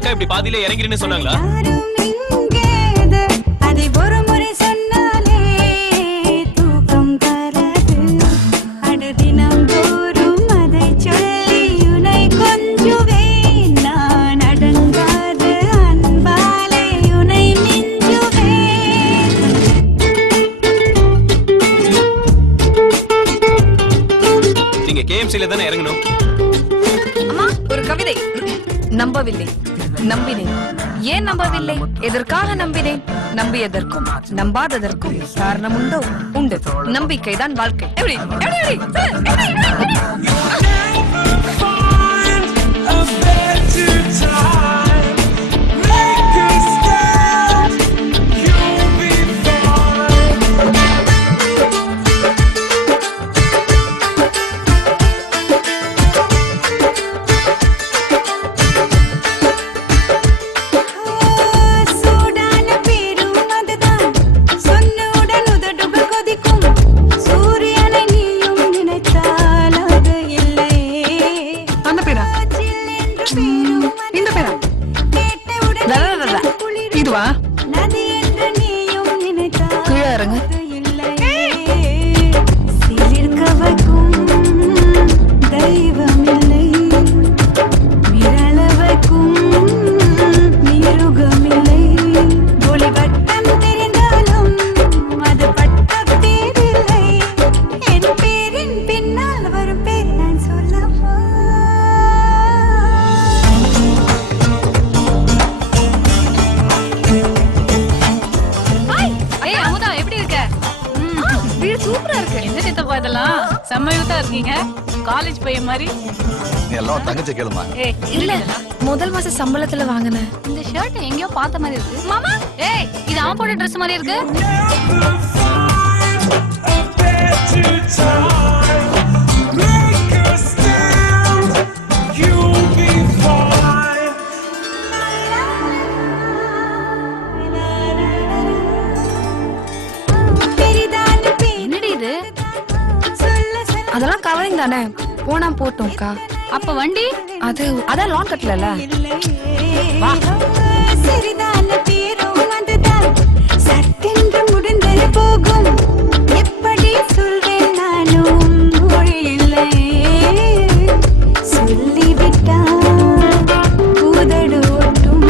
அக்கா இப்படி பாதியில இறங்கிருன்னு சொன்னாங்களா? கேஎம்சில தானே இறங்கணும். அம்மா ஒரு கவிதை. நம்பவில்லை, நம்பினேன். ஏன் நம்பவில்லை? எதற்காக நம்பினேன்? நம்பியதற்கும் நம்பாததற்கும் காரணம் உண்டோ? உண்டு. நம்பிக்கைதான் வாழ்க்கை. எப்படி காலேஜ் பையன் மாதிரி நீ எல்லாம் தங்கச்சி கேளுமா? இல்ல முதல் மாச சம்பளத்துல வாங்குனேன். இந்த ஷர்ட் எங்கயோ பார்த்த மாதிரி இருக்கு. மாமா ஏய் இது அவன் போட்ட Dress மாதிரி இருக்கு. என்னடி இது? அதெல்லாம் கவரிங் தானே, போனா போட்டோம்க்கா. அப்ப வண்டி அதான் லோன் கட்டலல. வா சரிதான தீரும் அதுதான் சட்டென்று முடிந்து போகும். எப்படி சொல்வேன் நானும் மொழி இல்லை. சொல்லிவிட்டால் உதடு ஒட்டும்,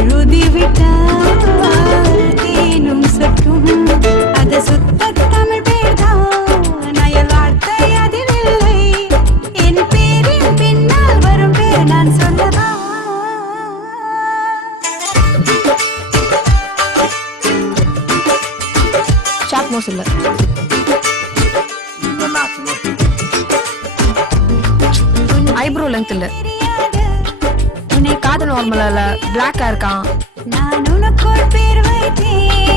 எழுதிவிட்டால் தேனும் சொட்டும். அது சுத்த தமிழ் பேர்தான், நயல் வார்த்தை அதில் இல்லை. என் பேரின் பின்னால் வரும் பேர் நான் சொல்லவா? ஷார்ப் நோஸ் இல்ல, ஐப்ரோ லென்த் இல்ல, காது நார்மலா இல்ல, பிளாக்கா இருக்கான். நான் உனக்கு ஒரு பேர் வைத்தேன்.